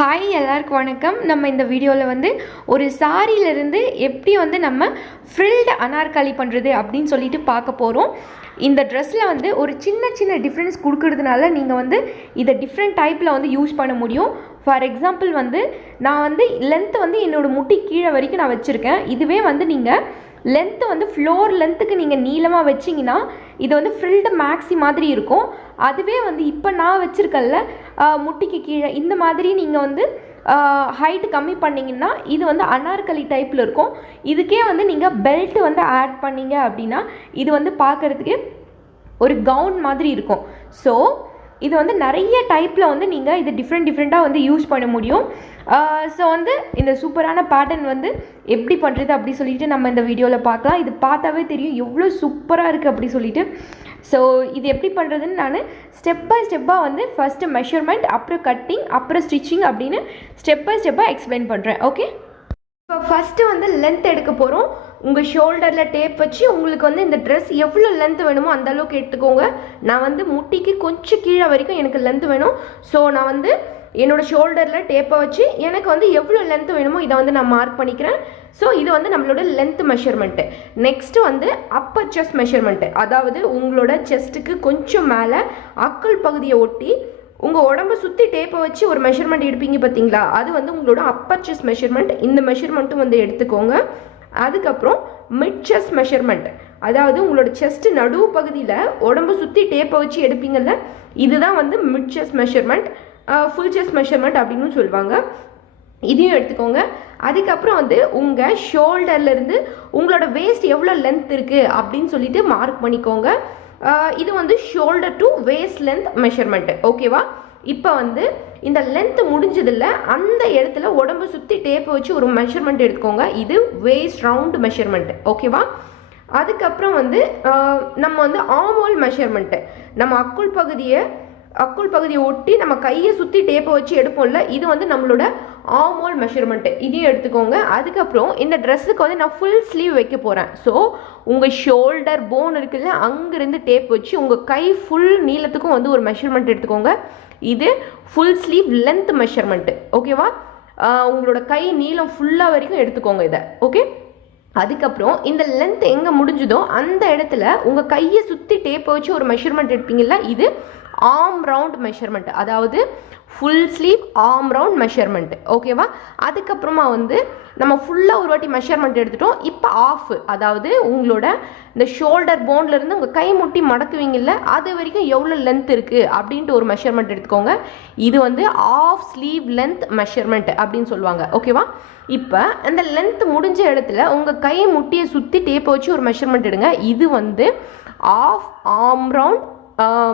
Hi எல்லாருக்கும் வணக்கம். நம்ம இந்த வீடியோவில் வந்து ஒரு சாரியிலேருந்து எப்படி வந்து நம்ம ஃப்ரில்டு அனார்காலி பண்ணுறது அப்படின்னு சொல்லிட்டு பார்க்க போகிறோம். இந்த ட்ரெஸ்ஸில் வந்து ஒரு சின்ன சின்ன டிஃப்ரென்ஸ் கொடுக்கறதுனால நீங்கள் வந்து இதை டிஃப்ரெண்ட் டைப்பில் வந்து யூஸ் பண்ண முடியும். ஃபார் எக்ஸாம்பிள் வந்து நான் வந்து லென்த்து வந்து என்னோடய முட்டி கீழே வரைக்கும் நான் வச்சுருக்கேன். இதுவே வந்து நீங்கள் லென்த்து வந்து ஃப்ளோர் லென்த்துக்கு நீங்கள் நீளமாக வச்சிங்கன்னா இது வந்து ஃப்ரில்டு மேக்ஸி மாதிரி இருக்கும். அதுவே வந்து இப்போ நான் வச்சுருக்கல முட்டிக்கு கீழே இந்த மாதிரி நீங்கள் வந்து ஹைட்டு கம்மி பண்ணிங்கன்னா இது வந்து அனார்கலி டைப்பில் இருக்கும். இதுக்கே வந்து நீங்கள் பெல்ட்டு வந்து ஆட் பண்ணிங்க அப்படின்னா இது வந்து பார்க்குறதுக்கு ஒரு கவுன் மாதிரி இருக்கும். ஸோ இது வந்து நிறைய டைப்பில் வந்து நீங்கள் இது டிஃப்ரெண்ட்டாக வந்து யூஸ் பண்ண முடியும். ஸோ வந்து இந்த சூப்பரான பேட்டர்ன் வந்து எப்படி பண்ணுறது அப்படி சொல்லிட்டு நம்ம இந்த வீடியோவில் பார்க்கலாம். இது பார்த்தாவே தெரியும் எவ்வளோ சூப்பராக இருக்குது அப்படி சொல்லிட்டு. ஸோ இது எப்படி பண்ணுறதுன்னு நான் ஸ்டெப் பை ஸ்டெப்பாக வந்து ஃபஸ்ட்டு மெஷர்மெண்ட், அப்புறம் கட்டிங், அப்புறம் ஸ்டிச்சிங் அப்படின்னு ஸ்டெப் பை ஸ்டெப்பாக எக்ஸ்பிளைன் பண்ணுறேன். ஓகே, இப்போ ஃபஸ்ட்டு வந்து லென்த் எடுக்க போகிறோம். உங்கள் ஷோல்டரில் டேப் வச்சு உங்களுக்கு வந்து இந்த ட்ரெஸ் எவ்வளோ லென்த் வேணுமோ அந்த அளவுக்கு எடுத்துக்கோங்க. நான் வந்து முட்டிக்கு கொஞ்சம் கீழே வரைக்கும் எனக்கு லென்த் வேணும். ஸோ நான் வந்து என்னோடய ஷோல்டரில் டேப்பை வச்சு எனக்கு வந்து எவ்வளோ லென்த் வேணுமோ இதை வந்து நான் மார்க் பண்ணிக்கிறேன். ஸோ இது வந்து நம்மளோட லென்த் மெஷர்மெண்ட்டு. நெக்ஸ்ட்டு வந்து அப்பர் செஸ்ட் மெஷர்மெண்ட்டு, அதாவது உங்களோட செஸ்ட்டுக்கு கொஞ்சம் மேலே அக்கல் பகுதியை ஒட்டி உங்கள் உடம்பை சுற்றி டேப்பை வச்சு ஒரு மெஷர்மெண்ட் எடுப்பீங்க பார்த்தீங்களா, அது வந்து உங்களோட அப்பர் செஸ்ட் மெஷர்மெண்ட். இந்த மெஷர்மெண்ட்டும் வந்து எடுத்துக்கோங்க. அதுக்கப்புறம் மிட் செஸ்ட் மெஷர்மெண்ட், அதாவது உங்களோட செஸ்ட்டு நடுவு பகுதியில் உடம்பு சுற்றி டேப்பை வச்சு எடுப்பீங்கள்ல, இதுதான் வந்து mid chest measurement, full chest measurement அப்படின்னு சொல்லுவாங்க. இதையும் எடுத்துக்கோங்க. அதுக்கப்புறம் வந்து உங்கள் ஷோல்டர்லேருந்து உங்களோட வேஸ்ட் எவ்வளோ லென்த் இருக்குது அப்படின்னு சொல்லிட்டு மார்க் பண்ணிக்கோங்க. இது வந்து shoulder to waste length measurement. ஓகேவா? இப்போ வந்து இந்த லென்த் முடிஞ்சதில்ல அந்த இடத்துல உடம்பு சுற்றி டேப்பை வச்சு ஒரு மெஷர்மெண்ட் எடுத்துக்கோங்க. இது வேஸ்ட் ரவுண்ட் மெஷர்மெண்ட்டு. ஓகேவா? அதுக்கப்புறம் வந்து நம்ம வந்து ஆர்ம்ஹோல் மெஷர்மெண்ட்டு, நம்ம அக்குள் பகுதியை ஒட்டி நம்ம கையை சுற்றி டேப்பை வச்சு எடுப்போம்ல, இது வந்து நம்மளோட ஆர்ம்ஹோல் மெஷர்மெண்ட்டு. இதையும் எடுத்துக்கோங்க. அதுக்கப்புறம் இந்த ட்ரெஸ்ஸுக்கு வந்து நான் ஃபுல் ஸ்லீவ் வைக்க போகிறேன். ஸோ உங்கள் ஷோல்டர் போன் இருக்குல்ல, அங்கேருந்து டேப் வச்சு உங்கள் கை ஃபுல் நீளத்துக்கும் வந்து ஒரு மெஷர்மெண்ட் எடுத்துக்கோங்க. இது ஃபுல் ஸ்லீவ் லென்த் மெஷர்மெண்ட்டு. ஓகேவா? உங்களோட கை நீளம் ஃபுல்லாக வரைக்கும் எடுத்துக்கோங்க இதை. ஓகே, அதுக்கப்புறம் இந்த லென்த் எங்கே முடிஞ்சுதோ அந்த இடத்துல உங்கள் கையை சுற்றி டேப்பை வச்சு ஒரு மெஷர்மெண்ட் எடுப்பீங்கள்ல, இது ஆர்ம் ரவுண்ட் மெஷர்மெண்ட், அதாவது full sleeve arm round measurement. ஓகேவா? அதுக்கப்புறமா வந்து நம்ம ஃபுல்லாக ஒரு வாட்டி மெஷர்மெண்ட் எடுத்துட்டோம். இப்போ ஆஃப், அதாவது உங்களோட இந்த ஷோல்டர் போன்லேருந்து உங்கள் கை முட்டி மடக்குவீங்கல்ல, அது வரைக்கும் எவ்வளோ லென்த் இருக்குது அப்படின்ட்டு ஒரு மெஷர்மெண்ட் எடுத்துக்கோங்க. இது வந்து ஆஃப் ஸ்லீவ் லென்த் மெஷர்மெண்ட் அப்படின்னு சொல்லுவாங்க. ஓகேவா? இப்போ அந்த லென்த் முடிஞ்ச இடத்துல உங்கள் கை முட்டியை சுற்றி டேப்பை வச்சு ஒரு மெஷர்மெண்ட் எடுங்க. இது வந்து of arm round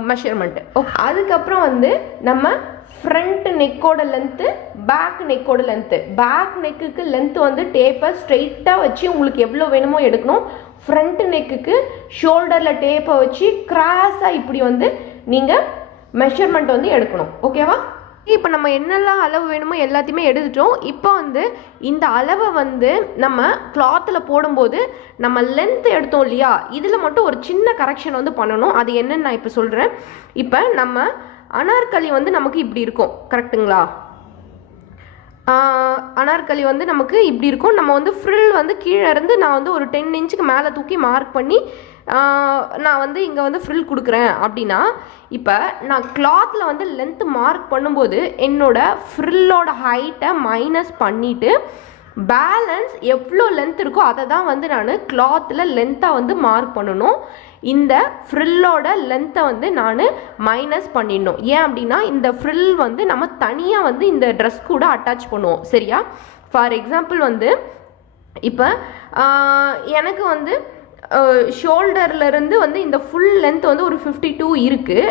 measurement. Okay, அதுக்கப்புறம் வந்து நம்ம ஃப்ரண்ட் நெக்கோட லென்த்து, பேக் நெக்கோட லென்த்து. பேக் நெக்குக்கு லென்த்து வந்து டேப்பை ஸ்ட்ரெயிட்டாக வச்சு உங்களுக்கு எவ்வளோ வேணுமோ எடுக்கணும். ஃப்ரண்ட் நெக்குக்கு ஷோல்டரில் டேப்பை வச்சு கிராஸாக இப்படி வந்து நீங்கள் மெஷர்மெண்ட் வந்து எடுக்கணும். ஓகேவா? இப்போ நம்ம என்னெல்லாம் அளவு வேணுமோ எல்லாத்தையுமே எடுத்துட்டோம். இப்போ வந்து இந்த அளவை வந்து நம்ம கிளாத்தில் போடும்போது நம்ம லென்த் எடுத்தோம் இல்லையா, இதில் மட்டும் ஒரு சின்ன கரெக்ஷன் வந்து பண்ணணும். அது என்னன்னு நான் இப்போ சொல்கிறேன். இப்போ நம்ம அனார்கலி வந்து நமக்கு இப்படி இருக்கும், கரெக்டுங்களா? அனார்கலி வந்து நமக்கு இப்படி இருக்கும். நம்ம வந்து ஃப்ரில் வந்து கீழே இருந்து நான் வந்து ஒரு 10 இன்ச்சுக்கு மேலே தூக்கி மார்க் பண்ணி நான் வந்து இங்கே வந்து ஃப்ரில் கொடுக்குறேன் அப்படின்னா, இப்போ நான் கிளாத்தில் வந்து லென்த்து மார்க் பண்ணும்போது என்னோட ஃப்ரில்லோட ஹைட்டை மைனஸ் பண்ணிவிட்டு பேலன்ஸ் எவ்வளோ லென்த் இருக்கோ அதை தான் வந்து நான் கிளாத்தில் லென்த்தாக வந்து மார்க் பண்ணணும். இந்த ஃப்ரில்லோட லென்த்தை வந்து நான் மைனஸ் பண்ணிடணும். ஏன் அப்படின்னா இந்த ஃப்ரில் வந்து நம்ம தனியாக வந்து இந்த ட்ரெஸ் கூட அட்டாச் பண்ணுவோம். சரியா? ஃபார் எக்ஸாம்பிள் வந்து இப்போ எனக்கு வந்து ஷோல்டர்லேருந்து வந்து இந்த ஃபுல் லென்த் வந்து ஒரு 52 இருக்குது.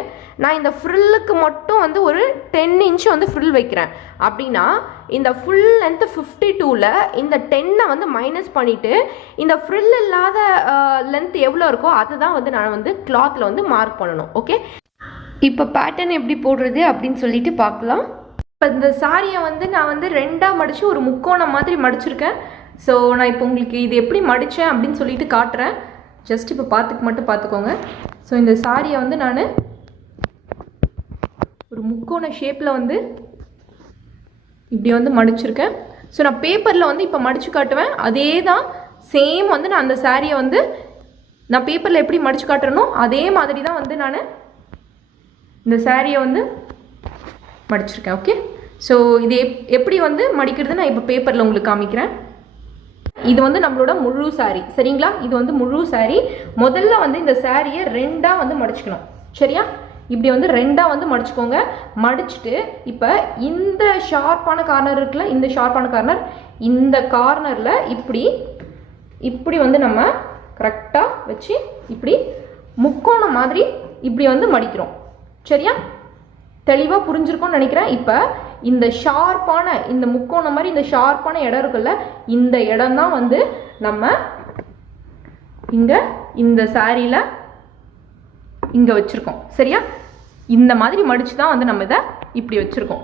நான் இந்த ஃப்ரில்லுக்கு மட்டும் வந்து ஒரு 10 இன்ச் வந்து ஃப்ரில் வைக்கிறேன் அப்படின்னா இந்த ஃபுல் லென்த்து 52ல் இந்த 10 வந்து மைனஸ் பண்ணிவிட்டு இந்த ஃப்ரில் இல்லாத லென்த் எவ்வளோ இருக்கோ அதை தான் வந்து நான் வந்து கிளாத்தில் வந்து மார்க் பண்ணணும். ஓகே, இப்போ பேட்டர்ன் எப்படி போடுறது அப்படின்னு சொல்லிட்டு பார்க்கலாம். இப்போ இந்த சாரியை வந்து நான் வந்து 2ஆக மடித்து ஒரு முக்கோணம் மாதிரி மடிச்சிருக்கேன். ஸோ நான் இப்போ உங்களுக்கு இது எப்படி மடித்தேன் அப்படின்னு சொல்லிட்டு காட்டுறேன். ஜஸ்ட் இப்போ பார்த்துக்கோங்க. ஸோ இந்த சாரியை வந்து நான் ஒரு முக்கோண ஷேப்பில் வந்து இப்படி வந்து மடிச்சிருக்கேன். ஸோ நான் பேப்பரில் வந்து இப்போ மடித்து காட்டுவேன். அதே தான் சேம் வந்து நான் அந்த சாரியை வந்து நான் பேப்பரில் எப்படி மடித்து காட்டுறனோ அதே மாதிரி தான் வந்து நான் இந்த சாரியை வந்து மடிச்சிருக்கேன். ஓகே, ஸோ இது எப்படி வந்து மடிக்கிறது நான் இப்போ பேப்பரில் உங்களுக்கு காமிக்கிறேன். இது வந்து நம்மளோட முழு சாரி, சரிங்களா? இது வந்து முழு சாரி. முதல்ல வந்து இந்த சாரியை ரெண்டாக வந்து மடிச்சுக்கணும், சரியா? இப்படி வந்து ரெண்டாக வந்து மடிச்சுக்கோங்க. மடிச்சுட்டு இப்போ இந்த ஷார்ப்பான கார்னர் இருக்குல்ல, இந்த ஷார்ப்பான கார்னர், இந்த கார்னரில் இப்படி இப்படி வந்து நம்ம கரெக்டாக வச்சு இப்படி முக்கோணம் மாதிரி இப்படி வந்து மடிக்கிறோம், சரியா? தெளிவாக புரிஞ்சிருக்கும்னு நினைக்கிறேன். இப்போ இந்த ஷார்ப்பான இந்த முக்கோணம் மாதிரி இந்த ஷார்ப்பான இடம் இருக்குல்ல, இந்த இடம் தான் வந்து நம்ம இங்கே இந்த சாரியில் இங்கே வச்சுருக்கோம், சரியா? இந்த மாதிரி மடித்து தான் வந்து நம்ம இதை இப்படி வச்சுருக்கோம்.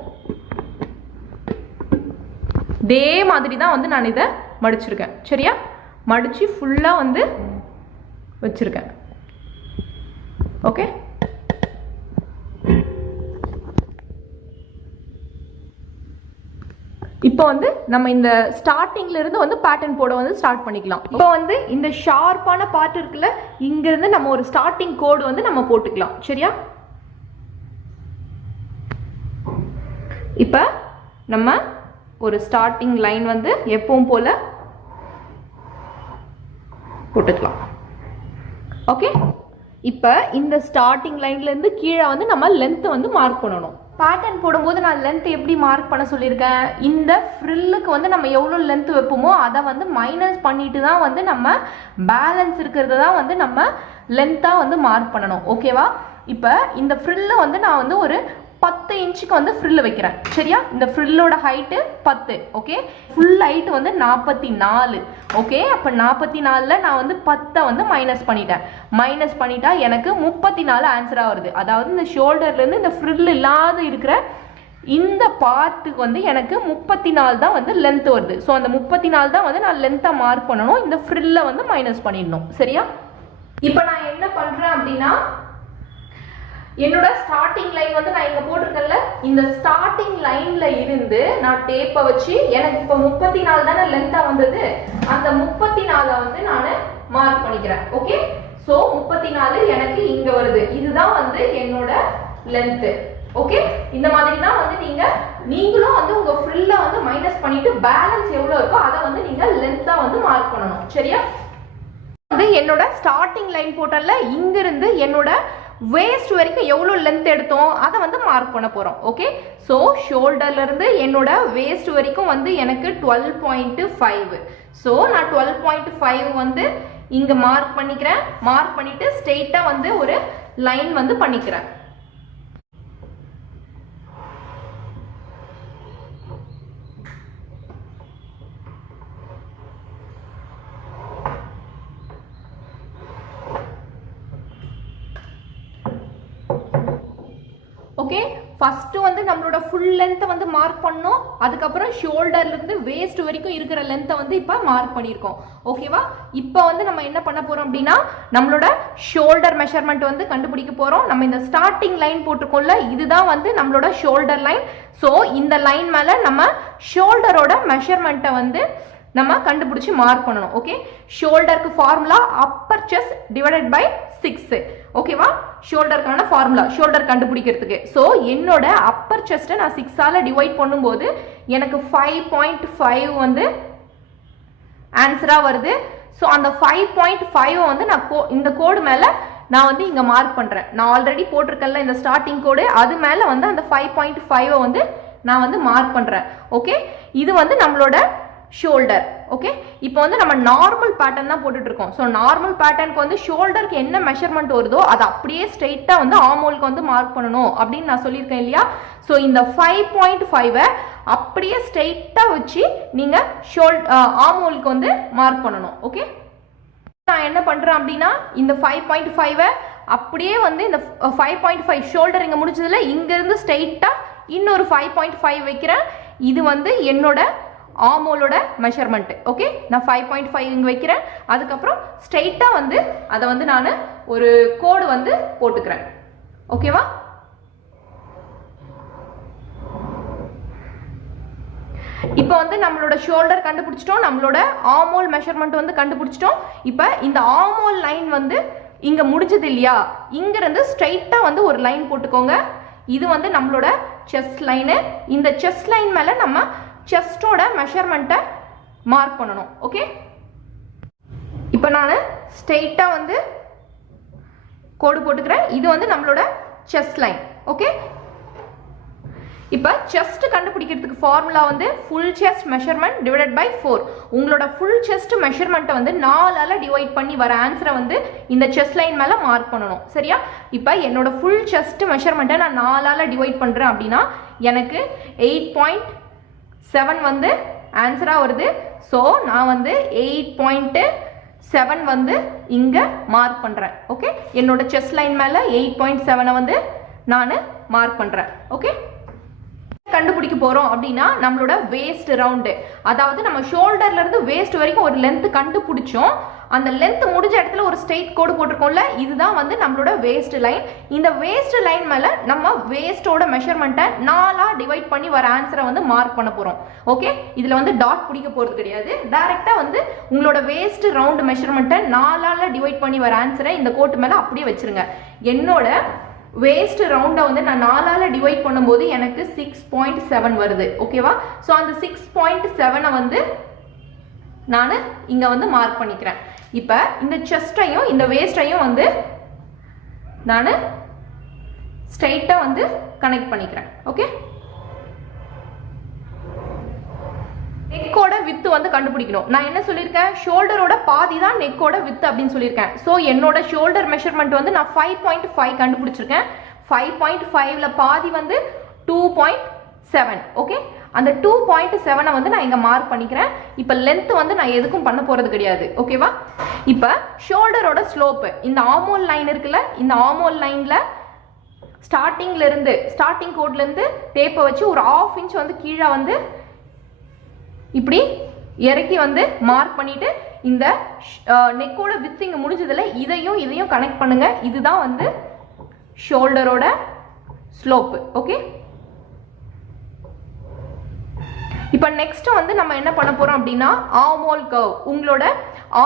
இதே மாதிரி தான் வந்து நான் இதை மடிச்சிருக்கேன், சரியா? மடித்து ஃபுல்லாக வந்து வச்சுருக்கேன். ஓகே, இப்போ வந்து நம்ம இந்த ஸ்டார்டிங்ல இருந்து வந்து பேட்டர்ன் போட வந்து ஸ்டார்ட் பண்ணிக்கலாம். இப்போ வந்து இந்த ஷார்ப்பான பார்ட் இருக்குல்ல, இங்க இருந்து நம்ம ஒரு ஸ்டார்டிங் கோடு வந்து நம்ம போட்டுக்கலாம், சரியா? இப்போ நம்ம ஒரு ஸ்டார்டிங் லைன் வந்து எப்பவும் போல போட்டுக்கலாம். ஓகே, இப்போ இந்த ஸ்டார்டிங் லைன்ல இருந்து கீழே வந்து நம்ம லென்த்தை வந்து மார்க் பண்ணணும். பேட்டர்ன் போடும்போது நான் லென்த் எப்படி மார்க் பண்ண சொல்லியிருக்கேன், இந்த ஃப்ரில்லுக்கு வந்து நம்ம எவ்வளோ லென்த் வைப்போமோ அதை வந்து மைனஸ் பண்ணிட்டு தான் வந்து நம்ம பேலன்ஸ் இருக்கிறத தான் வந்து நம்ம லென்த்தாக வந்து மார்க் பண்ணணும், ஓகேவா? இப்போ இந்த ஃப்ரில்லை வந்து நான் வந்து ஒரு 10 இன்ச்சுக்கு வந்து ஃப்ரில் வைக்கிறேன், சரியா? இந்த ஃப்ரில்லோட ஹைட்டு 10, ஓகே? ஃபுல் ஹைட் வந்து 44, ஓகே? அப்போ 44ல் நான் வந்து 10 வந்து மைனஸ் பண்ணிட்டேன். மைனஸ் பண்ணிட்டா எனக்கு 34 ஆன்சராக வருது. அதாவது இந்த ஷோல்டர்லேருந்து இந்த ஃப்ரில் இல்லாத இருக்கிற இந்த பார்ட்டுக்கு வந்து எனக்கு 34 தான் வந்து லென்த் வருது. ஸோ அந்த 34 தான் வந்து நான் லென்த்தாக மார்க் பண்ணணும். இந்த ஃப்ரில்லை வந்து மைனஸ் பண்ணிடணும், சரியா? இப்போ நான் என்ன பண்ணுறேன் அப்படின்னா, என்னோட ஸ்டார்டிங் லைன் வந்து நான் இங்க போட்டிருக்கேன்ல, இந்த ஸ்டார்டிங் லைன்ல இருந்து நான் டேப்பை வச்சு எனக்கு இப்போ 34 தானே லென்த்தா வந்தது, அந்த 34 வந்து நான் மார்க் பண்ணிக்கிறேன். ஓகே, ஸோ 34 எனக்கு இங்க வருது. இதுதான் வந்து என்னோட லென்த். ஓகே, இந்த மாதிரி தான் வந்து நீங்களும் வந்து உங்க ஃப்ரில்ல வந்து மைனஸ் பண்ணிட்டு பேலன்ஸ் எவ்வளவு இருக்கோ அதை வந்து நீங்க லென்த்தா வந்து மார்க் பண்ணணும், சரியா? வந்து என்னோட ஸ்டார்டிங் லைன் போட்டல இங்க இருந்து என்னோட வேஸ்ட் வரைக்கும் எவ்வளோ லென்த் எடுத்தோம் அதை வந்து மார்க் பண்ண போகிறோம். ஓகே, ஸோ ஷோல்டர்லேருந்து என்னோட வேஸ்ட் வரைக்கும் வந்து எனக்கு 12.5. ஸோ நான் 12.5 வந்து இங்கே மார்க் பண்ணிக்கிறேன். மார்க் பண்ணிவிட்டு ஸ்ட்ரெயிட்டாக வந்து ஒரு லைன் வந்து பண்ணிக்கிறேன். ஓகே, ஃபர்ஸ்ட் வந்து நம்மளோட ஃபுல் லென்த்தை வந்து மார்க் பண்ணோம். அதுக்கப்புறம் ஷோல்டர்ல இருந்து வேஸ்ட் வரைக்கும் இருக்கிற லென்த்தை வந்து இப்போ மார்க் பண்ணியிருக்கோம், ஓகேவா? இப்போ வந்து நம்ம என்ன பண்ண போறோம் அப்படின்னா, நம்மளோட ஷோல்டர் மெஷர்மெண்ட் வந்து கண்டுபிடிக்க போறோம். நம்ம இந்த ஸ்டார்டிங் லைன் போட்டிருக்கோம்ல, இதுதான் வந்து நம்மளோட ஷோல்டர் லைன். ஸோ இந்த லைன் மேல நம்ம ஷோல்டரோட மெஷர்மெண்ட்டை வந்து நம்ம கண்டுபிடிச்சு மார்க் பண்ணணும். ஓகே, ஷோல்டருக்கு formula upper chest divided by 6, ஓகேவா? ஷோல்டருக்கான ஃபார்முலா ஷோல்டர் கண்டுபிடிக்கிறதுக்கு. ஸோ என்னோட அப்பர் செஸ்ட்டை நான் 6ஆல் டிவைட் பண்ணும்போது எனக்கு 5.5 வந்து ஆன்சராக வருது. ஸோ அந்த 5.5 வந்து நான் இந்த கோடு மேலே நான் வந்து இங்கே மார்க் பண்ணுறேன். நான் ஆல்ரெடி போட்டிருக்கேன்ல இந்த ஸ்டார்டிங் கோடு, அது மேலே வந்து அந்த 5.5 வந்து நான் வந்து மார்க் பண்ணுறேன். ஓகே, இது வந்து நம்மளோட ஷோல்டர். ஓகே, இப்போ வந்து நம்ம நார்மல் பேட்டர்ன் தான் போட்டுட்டு இருக்கோம். ஸோ நார்மல் பேட்டர்னுக்கு வந்து ஷோல்டருக்கு என்ன மெஷர்மெண்ட் வருதோ அதை அப்படியே ஸ்ட்ரெயிட்டாக வந்து ஆமோலுக்கு வந்து மார்க் பண்ணணும் அப்படின்னு நான் சொல்லியிருக்கேன் இல்லையா? ஸோ இந்த 5.5 அப்படியே ஸ்ட்ரெயிட்டாக வச்சு நீங்கள் ஆமோலுக்கு வந்து மார்க் பண்ணணும். ஓகே, நான் என்ன பண்ணுறேன் அப்படின்னா, இந்த 5.5 அப்படியே வந்து இந்த 5.5 ஷோல்டர் இங்கே முடிச்சதில் இங்கேருந்து ஸ்ட்ரெயிட்டாக இன்னொரு 5.5 வைக்கிறேன். இது வந்து என்னோட ஆமோலோட மெஷர்மெண்ட். ஓகே, நான் 5.5 இங்கே வைக்கிறேன். அதுக்கப்புறம் ஸ்ட்ரெயிட்டாக வந்து அதை வந்து நான் ஒரு கோடு வந்து போட்டுக்கிறேன். ஓகேவா? இப்போ வந்து நம்மளோட ஷோல்டர் கண்டுபிடிச்சிட்டோம், நம்மளோட ஆர்மோல் மெஷர்மெண்ட் வந்து கண்டுபிடிச்சிட்டோம். இப்போ இந்த ஆர்மோல் லைன் வந்து இங்கே முடிஞ்சது இல்லையா, இங்கேருந்து ஸ்ட்ரைட்டாக வந்து ஒரு லைன் போட்டுக்கோங்க. இது வந்து நம்மளோட செஸ்ட் லைனு. இந்த செஸ்ட் லைன் மேலே நம்ம செஸ்டோட மெஷர்மெண்ட்டை மார்க் பண்ணணும். ஓகே, இப்போ நான் ஸ்ட்ரைட்டாக வந்து கோடு போட்டுக்கிறேன். இது வந்து நம்மளோட செஸ்ட் லைன். ஓகே, இப்போ செஸ்ட் கண்டுபிடிக்கிறதுக்கு ஃபார்முலா வந்து full chest measurement divided by 4. உங்களோட ஃபுல் செஸ்ட் மெஷர்மெண்ட்டை வந்து 4ஆல் டிவைட் பண்ணி வர ஆன்சரை வந்து இந்த செஸ்ட் லைன் மேலே மார்க் பண்ணணும். சரியா? இப்போ என்னோட ஃபுல் செஸ்ட் மெஷர்மெண்ட்டை நான் 4ஆல் டிவைட் பண்ணுறேன் அப்படின்னா எனக்கு 8.7 வந்து ஆன்சராக வருது. ஸோ நான் வந்து 8.7 வந்து இங்கே மார்க் பண்ணுறேன். ஓகே, என்னோட செஸ்ட் லைன் மேலே 8.7 வந்து நான் மார்க் பண்ணுறேன். ஓகே, கண்டுபிடிக்க போறோம் அப்படின்னா நம்மளோட வேஸ்ட் ரவுண்டு, அதாவது நம்ம ஷோல்டர்ல இருந்து வேஸ்ட் வரைக்கும் ஒரு லென்த் கண்டுபிடிச்சோம். அந்த லென்த் முடிஞ்ச இடத்துல ஒரு ஸ்ட்ரெயிட் கோடு போட்டிருக்கோம்ல, இதுதான் வந்து நம்மளோட வேஸ்ட் லைன். இந்த வேஸ்ட் லைன் மேல நம்ம வேஸ்டோட மெஷர்மெண்ட்டை 4ஆ டிவைட் பண்ணி வர ஆன்சரை வந்து மார்க் பண்ண போறோம். ஓகே, இதுல வந்து டாட் பிடிக்க போறது கிடையாது. டைரக்டா வந்து உங்களோட வேஸ்ட் ரவுண்ட் மெஷர்மெண்ட்டை 4ஆல டிவைட் பண்ணி வர ஆன்சரை இந்த கோட்டு மேல அப்படியே வச்சிருங்க. என்னோட வேஸ்ட் ரவுண்டை வந்து நான் 4ஆல டிவைட் பண்ணும்போது எனக்கு 6.7 வருது. ஓகேவா? ஸோ அந்த 6.7 வந்து நான் இங்க வந்து மார்க் பண்ணிக்கிறேன். இப்போ இந்த செஸ்டையும் இந்த வேஸ்டையும் வந்து நான் ஸ்ட்ரைட்டா வந்து கனெக்ட் பண்ணிக்கிறேன். ஓகே, நெக்கோட வித்து வந்து கண்டுபிடிக்கணும். நான் என்ன சொல்லியிருக்கேன், ஷோல்டரோட பாதி தான் நெக்கோட வித்து அப்படின்னு சொல்லியிருக்கேன். ஸோ என்னோட ஷோல்டர் மெஷர்மெண்ட் வந்து நான் 5.5 கண்டுபிடிச்சிருக்கேன். 5.5ல பாதி வந்து 2.7. ஓகே, அந்த 2.7 வந்து நான் இங்க மார்க் பண்ணிக்கிறேன். இப்போ லென்த் வந்து நான் எதுக்கும் பண்ண போறது கிடையாது. ஓகேவா? இப்போ ஷோல்டரோட ஸ்லோப், இந்த ஆர்மோல் லைன் இருக்குல்ல, இந்த ஆர்மோல் லைன்ல ஸ்டார்டிங் கோட்ல இருந்து டேப்பை வச்சு ஒரு 1/2 இன்ச் வந்து கீழே வந்து இப்படி இறக்கி வந்து மார்க் பண்ணிட்டு இந்த நெக்கோட வித் இங்க முடிஞ்சதுல இதையும் கனெக்ட் பண்ணுங்க. இதுதான் வந்து ஷோல்டரோட ஸ்லோப். ஓகே, இப்போ நெக்ஸ்ட் வந்து நம்ம என்ன பண்ண போறோம் அப்படின்னா ஆர்மோல் கர்வ். உங்களோட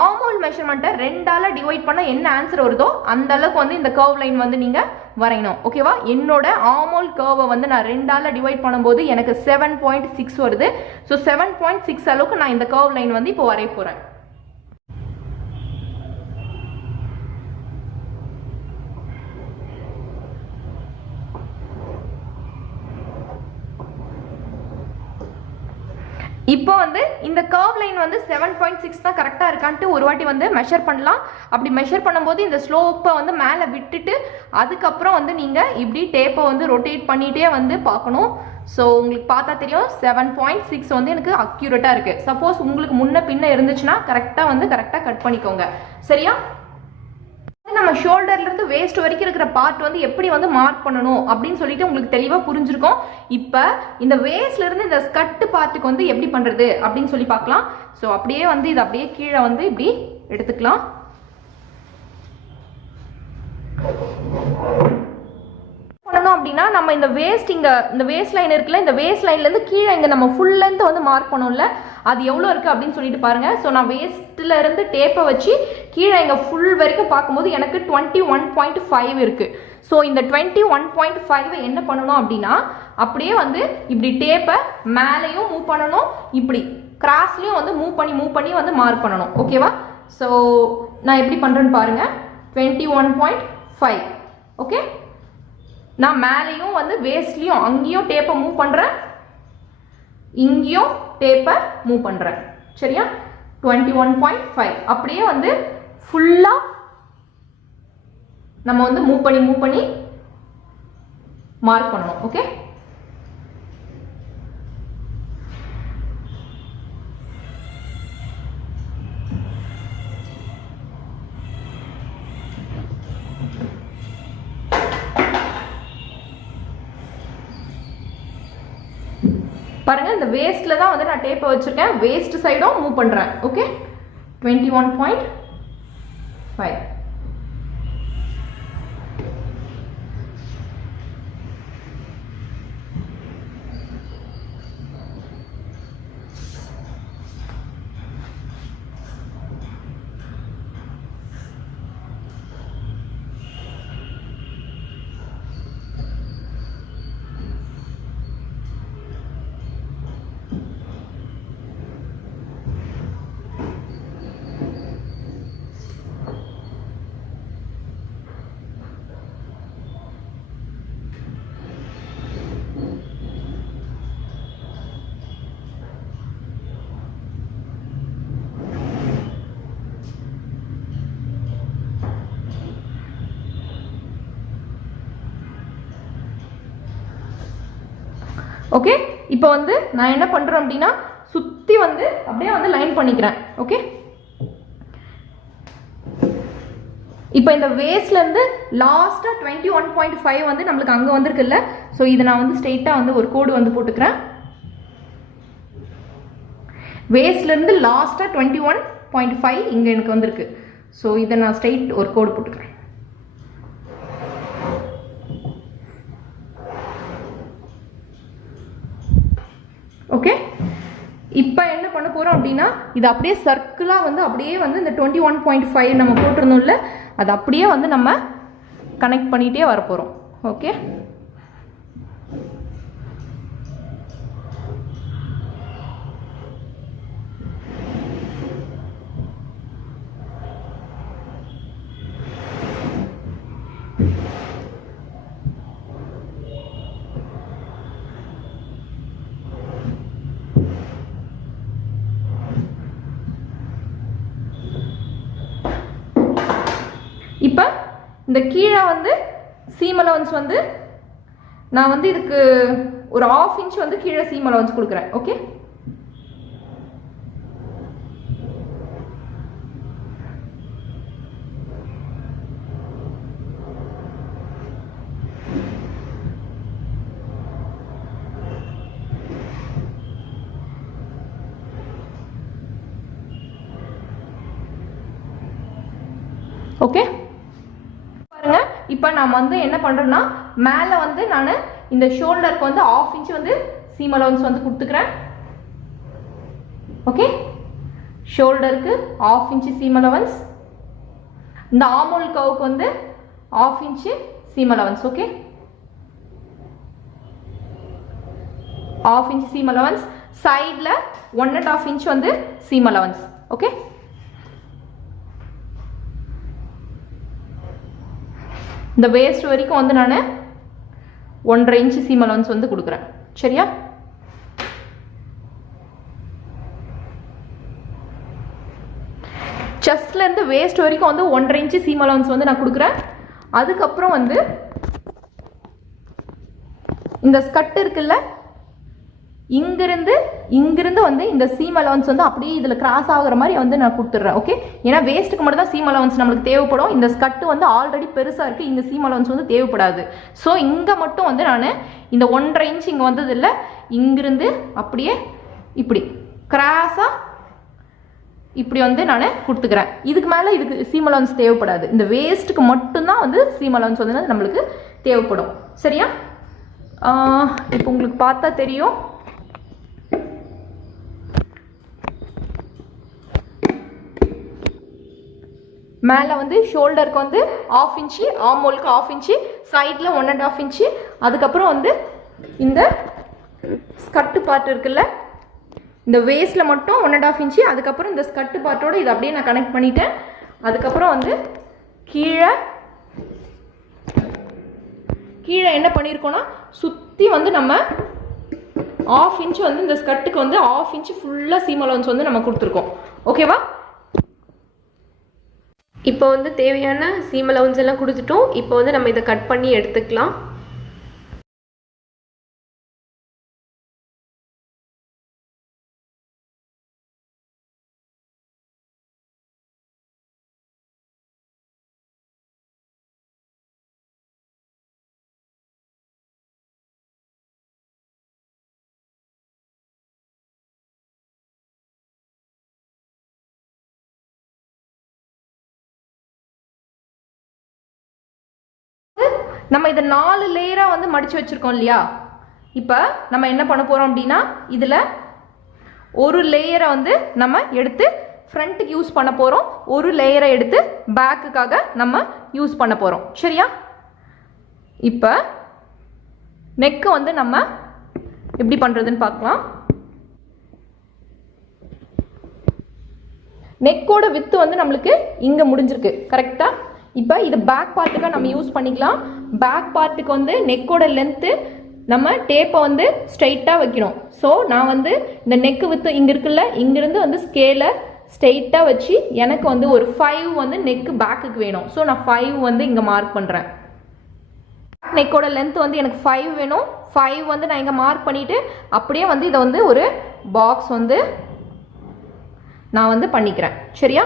ஆர்மோல் மெஷர்மெண்ட்டை 2ஆல டிவைட் பண்ண என்ன ஆன்சர் வருதோ அந்த அளவுக்கு வந்து இந்த கர்வ் லைன் வந்து நீங்க வரையணும். ஓகேவா? என்னோட ஆர்மோல் கர்வை வந்து நான் 2ஆல டிவைட் பண்ணும்போது எனக்கு 7.6 வருது. ஸோ 7.6 அளவுக்கு நான் இந்த கர்வ் லைன் வந்து இப்போ வரைய போறேன். இப்போ வந்து இந்த கர்வ் லைன் வந்து 7.6 தான் கரெக்டாக இருக்கான்ட்டு ஒரு வாட்டி வந்து மெஷர் பண்ணலாம். அப்படி மெஷர் பண்ணும்போது இந்த ஸ்லோப்பை வந்து மேலே விட்டுட்டு அதுக்கப்புறம் வந்து நீங்கள் இப்படி டேப்பை வந்து ரொட்டேட் பண்ணிகிட்டே வந்து பார்க்கணும். ஸோ உங்களுக்கு பார்த்தா தெரியும் 7.6 வந்து எனக்கு அக்யூரேட்டாக இருக்குது. சப்போஸ் உங்களுக்கு முன்ன பின்ன இருந்துச்சுன்னா கரெக்டாக கட் பண்ணிக்கோங்க. சரியா? நம்ம ஷோல்டர்ல இருந்து வேஸ்ட் வரைக்கும் இருக்கிற பார்ட் வந்து எப்படி வந்து மார்க் பண்ணணும் அப்படின்னு சொல்லிட்டு உங்களுக்கு தெளிவா புரிஞ்சிருக்கும். இப்போ இந்த வேஸ்ட்ல இருந்து இந்த ஸ்கர்ட் பார்ட்டுக்கு வந்து எப்படி பண்றது அப்படின்னு சொல்லி பார்க்கலாம். ஸோ அப்படியே வந்து இது அப்படியே கீழே வந்து இப்படி எடுத்துக்கலாம். பண்ணணும் அப்படின்னா நம்ம இந்த வேஸ்ட் இந்த வேஸ்ட் லைன் இருக்குல்ல, இந்த வேஸ்ட் லைன்ல இருந்து கீழே இங்க நம்ம ஃபுல் லென்த் வந்து மார்க் பண்ணோம்ல, அது எவ்வளோ இருக்குது அப்படின்னு சொல்லிட்டு பாருங்க. ஸோ நான் வேஸ்ட்டில் இருந்து டேப்பை வச்சு கீழே எங்கள் ஃபுல் வரைக்கும் பார்க்கும்போது எனக்கு 21.5 இருக்குது. ஸோ இந்த 21.5 என்ன பண்ணணும் அப்படின்னா அப்படியே வந்து இப்படி டேப்பை மேலேயும் மூவ் பண்ணணும், இப்படி கிராஸ்லேயும் வந்து மூவ் பண்ணி வந்து மார்க் பண்ணணும். ஓகேவா? ஸோ நான் எப்படி பண்ணுறேன்னு பாருங்கள். 21.5. ஓகே, நான் மேலேயும் வந்து வேஸ்ட்லேயும் அங்கேயும் டேப்பை மூவ் பண்ணுறேன், இங்கேயும் டேப்பை மூவ் பண்ணுறேன். சரியா? 21.5 அப்படியே வந்து ஃபுல்லாக நம்ம வந்து மூவ் பண்ணி மார்க் பண்ணணும். ஓகே, பாருங்க, இந்த வேஸ்ட்ல தான் வந்து நான் டேப்பை வச்சிருக்கேன், வேஸ்ட் சைடும் மூவ் பண்றேன். ஓகே, 21.5. ஓகே, இப்போ வந்து நான் என்ன பண்ணுறேன் அப்படின்னா சுற்றி வந்து அப்படியே வந்து லைன் பண்ணிக்கிறேன். ஓகே, இப்போ இந்த வேஸ்ட்லேருந்து லாஸ்ட்டாக 21.5 வந்து நம்மளுக்கு அங்கே வந்திருக்குல்ல. ஸோ இதை நான் வந்து ஸ்ட்ரெயிட்டாக வந்து ஒரு கோடு வந்து போட்டுக்கிறேன். வேஸ்ட்லேருந்து லாஸ்ட்டாக 21.5 இங்கே எனக்கு வந்திருக்கு. ஸோ இதை நான் ஸ்ட்ரெயிட் ஒரு கோடு போட்டுக்கிறேன். ஓகே, இப்போ என்ன பண்ண போகிறோம் அப்படின்னா இது அப்படியே சர்க்கிளாக வந்து அப்படியே வந்து இந்த 21.5 நம்ம போட்டிருந்தோம்ல அது அப்படியே வந்து நம்ம கனெக்ட் பண்ணிகிட்டே வரப்போகிறோம். ஓகே, இப்போ இந்த கீழே வந்து சீம் அலவன்ஸ் வந்து நான் வந்து இதுக்கு ஒரு 1/2 இன்ச் வந்து கீழே சீம் அலவன்ஸ் கொடுக்குறேன். ஓகே, ஓகே பாருங்க. இப்போ நான் வந்து என்ன பண்ணுறேன்னா மேலே வந்து நான் இந்த ஷோல்டருக்கு வந்து 1/2 இன்ச் வந்து சீம் அலவன்ஸ் வந்து கொடுத்துக்கிறேன். ஓகே, ஷோல்டருக்கு 1/2 இன்ச் சீம் அலவன்ஸ், இந்த ஆர்மோல் கவுக்கு வந்து 1/2 inch seam allowance. Okay, 1/2 inch seam allowance, சைடில் 1.5 இன்ச் வந்து சீம் அலவன்ஸ். ஓகே, இந்த வேஸ்ட் வரைக்கும் வந்து நான் 1.5 இன்ச் சீம் அலவன்ஸ் வந்து கொடுக்குறேன். சரியா, செஸ்ட்லேருந்து வேஸ்ட் வரைக்கும் வந்து 1.5 இன்ச் சீம் அலவன்ஸ் வந்து நான் கொடுக்குறேன். அதுக்கப்புறம் வந்து இந்த ஸ்கட் இருக்குல்ல இங்கிருந்து வந்து இந்த சீம் அலவன்ஸ் வந்து அப்படியே இதில் கிராஸ் ஆகுற மாதிரி வந்து நான் கொடுத்துட்றேன். ஓகே, ஏன்னா வேஸ்ட்டுக்கு மட்டும் தான் சீம் அலவன்ஸ் நம்மளுக்கு தேவைப்படும். இந்த ஸ்கட்டு வந்து ஆல்ரெடி பெருசாக இருக்குது, இந்த சீம் அலவன்ஸ் வந்து தேவைப்படாது. ஸோ இங்கே மட்டும் வந்து நான் இந்த 1.5 இன்ச் இங்கே வந்தது இல்லை, இங்கிருந்து அப்படியே இப்படி கிராஸாக இப்படி வந்து நான் கொடுத்துக்கிறேன். இதுக்கு மேலே இதுக்கு சீம் அலவன்ஸ் தேவைப்படாது. இந்த வேஸ்ட்டுக்கு மட்டும்தான் வந்து சீம் அலவன்ஸ் வந்து நம்மளுக்கு தேவைப்படும். சரியா, இப்போ உங்களுக்கு பார்த்தா தெரியும். மேலே வந்து ஷோல்டருக்கு வந்து 1/2 இன்ச்சு, ஆர்மோலுக்கு 1/2 இன்ச்சு, சைடில் 1.5 இன்ச்சு, அதுக்கப்புறம் வந்து இந்த ஸ்கட்டு பார்ட் இருக்குல்ல இந்த வேஸ்ட்டில் மட்டும் 1.5 இன்ச்சு, அதுக்கப்புறம் இந்த ஸ்கட்டு பார்ட்டோடு இதை அப்படியே நான் கனெக்ட் பண்ணிட்டேன். அதுக்கப்புறம் வந்து கீழே என்ன பண்ணியிருக்கோன்னா சுற்றி வந்து நம்ம 1/2 இன்ச்சு வந்து இந்த ஸ்கட்டுக்கு வந்து 1/2 இன்ச்சு ஃபுல்லாக சீம் அலவன்ஸ் வந்து நம்ம கொடுத்துருக்கோம். ஓகேவா, இப்போ வந்து தேவையான சீம் அலவன்ஸ் எல்லாம் கொடுத்துட்டோம். இப்போ வந்து நம்ம இதை கட் பண்ணி எடுத்துக்கலாம். நம்ம இதை 4 லேயராக வந்து மடித்து வச்சுருக்கோம் இல்லையா. இப்போ நம்ம என்ன பண்ண போகிறோம் அப்படின்னா இதில் ஒரு லேயரை வந்து நம்ம எடுத்து ஃப்ரண்ட்டுக்கு யூஸ் பண்ண போகிறோம், ஒரு லேயரை எடுத்து பேக்குக்காக நம்ம யூஸ் பண்ண போகிறோம். சரியா, இப்போ நெக்கை வந்து நம்ம எப்படி பண்ணுறதுன்னு பார்க்கலாம். நெக்கோட வித்து வந்து நம்மளுக்கு இங்கே முடிஞ்சிருக்கு கரெக்டாக. இப்போ இது பேக் பார்ட்டுக்காக நம்ம யூஸ் பண்ணிக்கலாம். பேக் பார்ட்டுக்கு வந்து நெக்கோட லென்த்து நம்ம டேப்பை வந்து ஸ்ட்ரைட்டாக வைக்கணும். ஸோ நான் வந்து இந்த நெக்கு வித்து இங்கே இருக்குல்ல, இங்கிருந்து வந்து ஸ்கேலை ஸ்ட்ரைட்டாக வச்சு எனக்கு வந்து ஒரு 5 வந்து நெக்கு பேக்குக்கு வேணும். ஸோ நான் 5 வந்து இங்கே மார்க் பண்ணுறேன். நெக்கோட லென்த் வந்து எனக்கு 5 வேணும். 5 வந்து நான் இங்கே மார்க் பண்ணிவிட்டு அப்படியே வந்து இதை வந்து ஒரு பாக்ஸ் வந்து நான் வந்து பண்ணிக்கிறேன். சரியா?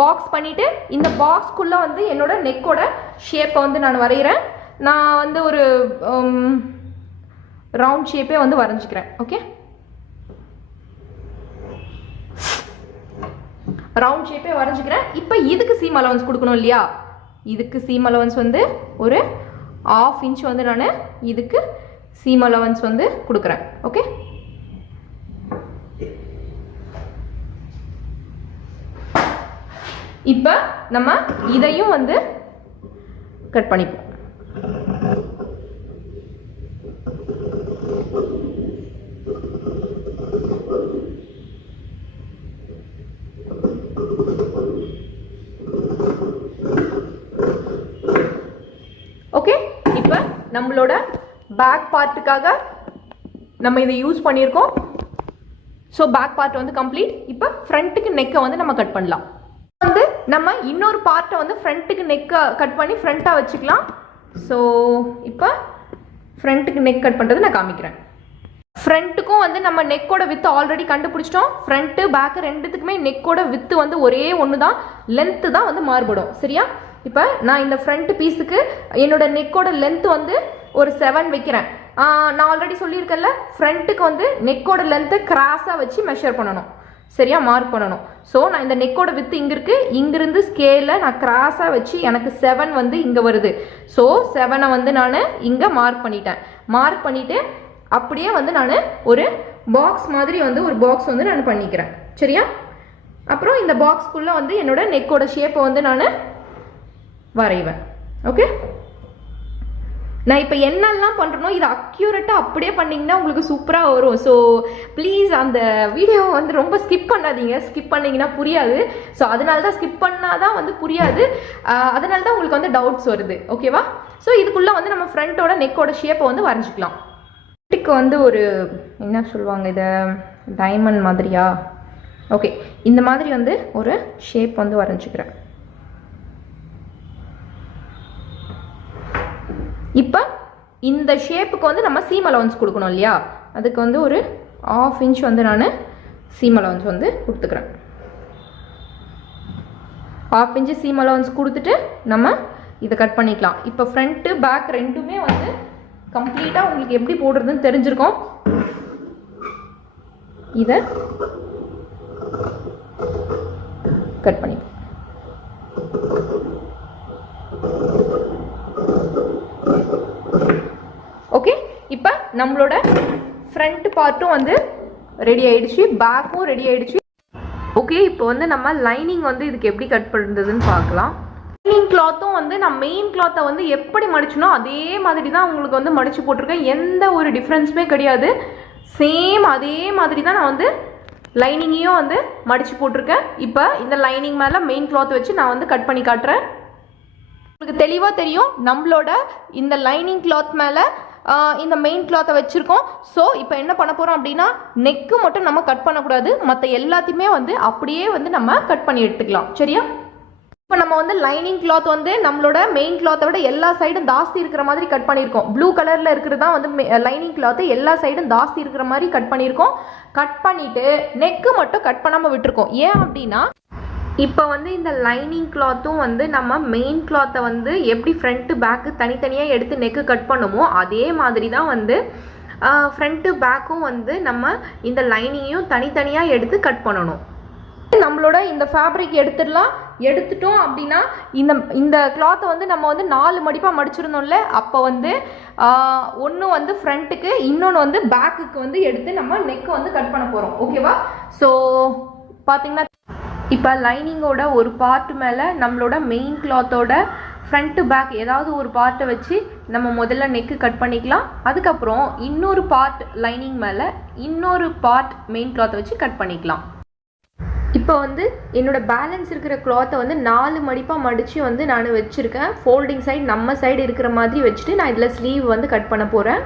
பாக்ஸ் பண்ணிவிட்டு இந்த பாக்ஸ்க்குள்ளே வந்து என்னோட நெக்கோட ஷேப்பை வந்து நான் வரைகிறேன். நான் வந்து ஒரு ரவுண்ட் ஷேப்பே வந்து வரைஞ்சிக்கிறேன். Okay, round ஷேப்பே வரைஞ்சிக்கிறேன். இப்போ இதுக்கு சீம் அலவன்ஸ் கொடுக்கணும் இல்லையா? இதுக்கு சீம் அலவன்ஸ் வந்து ஒரு 1/2 இன்ச் வந்து நான் இதுக்கு சீம் அலவன்ஸ் வந்து கொடுக்குறேன். ஓகே, இப்போ நம்ம இதையும் வந்து கட் பண்ணிப்போம். ஓகே, இப்போ நம்மளோட பேக் பார்ட்டுக்காக நம்ம இதை யூஸ் பண்ணியிருக்கோம். ஸோ பேக் பார்ட் வந்து கம்ப்ளீட். இப்போ ஃப்ரண்ட்டுக்கு நெக்கை வந்து நம்ம கட் பண்ணலாம். வந்து நம்ம இன்னொரு பார்ட்டை வந்து ஃப்ரண்ட்டுக்கு நெக்கை கட் பண்ணி ஃப்ரண்ட்டாக வச்சுக்கலாம். ஸோ இப்போ ஃப்ரண்ட்டுக்கு நெக் கட் பண்ணுறது நான் காமிக்கிறேன். ஃப்ரண்ட்டுக்கும் வந்து நம்ம நெக்கோட வித்து ஆல்ரெடி கண்டுபிடிச்சிட்டோம். ஃப்ரண்ட்டு பேக்கு ரெண்டுத்துக்குமே நெக்கோட வித்து வந்து ஒரே ஒன்று தான், லென்த்து தான் வந்து மாறுபடும். சரியா? இப்போ நான் இந்த ஃப்ரண்ட் பீஸுக்கு என்னோட நெக்கோட லென்த் வந்து ஒரு 7 வைக்கிறேன். நான் ஆல்ரெடி சொல்லியிருக்கேன்ல, ஃப்ரண்ட்டுக்கு வந்து நெக்கோட லென்த்தை கிராஸாக வச்சு மெஷர் பண்ணணும். சரியா? மார்க் பண்ணணும். ஸோ நான் இந்த நெக்கோட வித்து இங்கே இருக்குது, இங்கிருந்து ஸ்கேலில் நான் கிராஸாக வச்சு எனக்கு 7 வந்து இங்கே வருது. ஸோ 7 வந்து நான் இங்கே மார்க் பண்ணிட்டேன். மார்க் பண்ணிவிட்டு அப்படியே வந்து நான் ஒரு பாக்ஸ் மாதிரி வந்து ஒரு பாக்ஸ் வந்து நான் பண்ணிக்கிறேன். சரியா? அப்புறம் இந்த பாக்ஸ்க்குள்ளே வந்து என்னோட நெக்கோட ஷேப்பை வந்து நான் வரைவேன். ஓகே, நான் இப்போ என்னெல்லாம் பண்ணுறனோ இதை அக்யூரேட்டாக அப்படியே பண்ணிங்கன்னா உங்களுக்கு சூப்பராக வரும். ஸோ ப்ளீஸ் அந்த வீடியோவை வந்து ரொம்ப ஸ்கிப் பண்ணாதீங்க. ஸ்கிப் பண்ணிங்கன்னா புரியாது. ஸோ அதனால தான் ஸ்கிப் பண்ணால் தான் வந்து புரியாது. அதனால தான் உங்களுக்கு வந்து டவுட்ஸ் வருது. ஓகேவா? ஸோ இதுக்குள்ளே வந்து நம்ம ஃப்ரண்ட்டோட நெக்கோட ஷேப்பை வந்து வரைஞ்சிக்கலாம். ஃப்ரண்ட்டுக்கு வந்து ஒரு என்ன சொல்லுவாங்க, இதை டைமண்ட் மாதிரியா? ஓகே, இந்த மாதிரி வந்து ஒரு ஷேப் வந்து வரைஞ்சிக்கிறேன். இப்போ இந்த ஷேப்புக்கு வந்து நம்ம சீம் அலவன்ஸ் கொடுக்கணும் இல்லையா? அதுக்கு வந்து ஒரு 1/2 இன்ச் வந்து நான் சீம் அலவன்ஸ் வந்து கொடுத்துக்கிறேன். 1/2 இன்ச்சு சீம் அலவன்ஸ் கொடுத்துட்டு நம்ம இதை கட் பண்ணிக்கலாம். இப்போ ஃப்ரண்ட்டு பேக் ரெண்டுமே வந்து கம்ப்ளீட்டாக உங்களுக்கு எப்படி போடுறதுன்னு தெரிஞ்சிருக்கும். இதை கட் பண்ணிக்கலாம். ஓகே, இப்போ நம்மளோட ஃப்ரண்ட் பார்ட்டும் வந்து ரெடி ஆயிடுச்சு, பேக்கும் ரெடி ஆயிடுச்சு. ஓகே, இப்போ வந்து நம்ம லைனிங் வந்து இதுக்கு எப்படி கட் பண்ணுறதுன்னு பார்க்கலாம். லைனிங் கிளாத்தும் வந்து நான் மெயின் கிளாத்தை வந்து எப்படி மடிச்சனோ அதே மாதிரி தான் உங்களுக்கு வந்து மடித்து போட்டிருக்கேன். எந்த ஒரு டிஃப்ரென்ஸுமே கிடையாது. சேம் அதே மாதிரி தான் நான் வந்து லைனிங்கையும் வந்து மடித்து போட்டிருக்கேன். இப்போ இந்த லைனிங் மேலே மெயின் கிளாத் வச்சு நான் வந்து கட் பண்ணி காட்டுறேன். உங்களுக்கு தெளிவாக தெரியும், நம்மளோட இந்த லைனிங் கிளாத் மேலே இந்த மெயின் கிளாத்தை வச்சுருக்கோம். ஸோ இப்போ என்ன பண்ண போகிறோம் அப்படின்னா, நெக்கு மட்டும் நம்ம கட் பண்ணக்கூடாது, மற்ற எல்லாத்தையுமே வந்து அப்படியே வந்து நம்ம கட் பண்ணி எடுத்துக்கலாம். சரியா? இப்போ நம்ம வந்து லைனிங் கிளாத் வந்து நம்மளோட மெயின் கிளாத்தை விட எல்லா சைடும் ஜாஸ்தி இருக்கிற மாதிரி கட் பண்ணியிருக்கோம். ப்ளூ கலரில் இருக்கிறது தான் வந்து லைனிங் கிளாத்து, எல்லா சைடும் ஜாஸ்தி இருக்கிற மாதிரி கட் பண்ணியிருக்கோம். கட் பண்ணிவிட்டு நெக்கு மட்டும் கட் பண்ணாமல் விட்டுருக்கோம். ஏன் அப்படின்னா, இப்போ வந்து இந்த லைனிங் கிளாத்தும் வந்து நம்ம மெயின் கிளாத்தை வந்து எப்படி ஃப்ரண்ட்டு பேக்கு தனித்தனியாக எடுத்து நெக்கு கட் பண்ணுமோ அதே மாதிரி தான் வந்து ஃப்ரண்ட்டு பேக்கும் வந்து நம்ம இந்த லைனிங்கையும் தனித்தனியாக எடுத்து கட் பண்ணணும். நம்மளோட இந்த ஃபேப்ரிக் எடுத்துடலாம். எடுத்துட்டோம் அப்படின்னா இந்த கிளாத்தை வந்து நம்ம வந்து 4 மடிப்பாக மடிச்சிருந்தோம்ல, அப்போ வந்து ஒன்று வந்து ஃப்ரண்ட்டுக்கு, இன்னொன்று வந்து பேக்குக்கு வந்து எடுத்து நம்ம நெக்கு வந்து கட் பண்ண போகிறோம். ஓகேவா? ஸோ பார்த்தீங்கன்னா இப்போ லைனிங்கோட ஒரு பார்ட் மேலே நம்மளோட மெயின் கிளாத்தோட ஃப்ரண்ட்டு பேக் ஏதாவது ஒரு பார்ட்டை வச்சு நம்ம முதல்ல நெக்கு கட் பண்ணிக்கலாம். அதுக்கப்புறம் இன்னொரு பார்ட் லைனிங் மேலே இன்னொரு பார்ட் மெயின் கிளாத்தை வச்சு கட் பண்ணிக்கலாம். இப்போ வந்து என்னோடய பேலன்ஸ் இருக்கிற கிளாத்தை வந்து 4 மடிப்பாக மடித்து வந்து நான் வச்சுருக்கேன். ஃபோல்டிங் சைடு நம்ம சைடு இருக்கிற மாதிரி வச்சுட்டு நான் இதில் ஸ்லீவ் வந்து கட் பண்ண போகிறேன்.